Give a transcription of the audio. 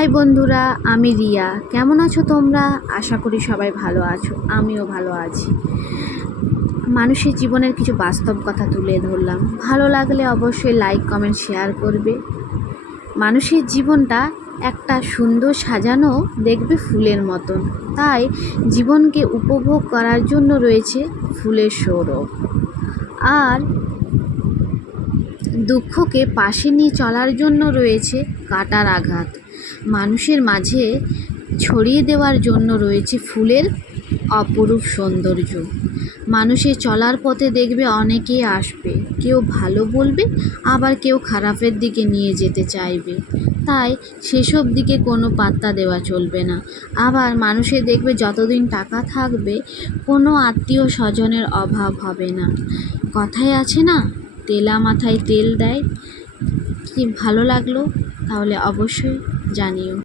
High বন্ধুরা, আমি রিয়া। কেমন আছো তোমরা? আশা করি সবাই ভালো আছো, আমিও ভালো আছি। মানুষের জীবনের কিছু বাস্তব কথা তুলে ধরলাম। ভালো লাগলে অবশ্যই লাইক, কমেন্ট, শেয়ার করবে। মানুষের জীবনটা একটা সুন্দর সাজানো দেখবে ফুলের মতন, তাই জীবনকে উপভোগ করার জন্য রয়েছে ফুলের সৌরভ, আর দুঃখকে পাশে নিয়ে চলার জন্য রয়েছে কাঁটার আঘাত। মানুষের মাঝে ছড়িয়ে দেওয়ার জন্য রয়েছে ফুলের অপরূপ সৌন্দর্য। মানুষের চলার পথে দেখবে অনেকেই আসবে, কেউ ভালো বলবে, আবার কেউ খারাপের দিকে নিয়ে যেতে চাইবে, তাই সেসব দিকে কোনো পাত্তা দেওয়া চলবে না। আবার মানুষের দেখবে যতদিন টাকা থাকবে কোনো আত্মীয় স্বজনের অভাব হবে না। কথায় আছে না, তেলা মাথায় তেল দেয়। কি ভালো লাগলো? তাহলে অবশ্যই জানিও।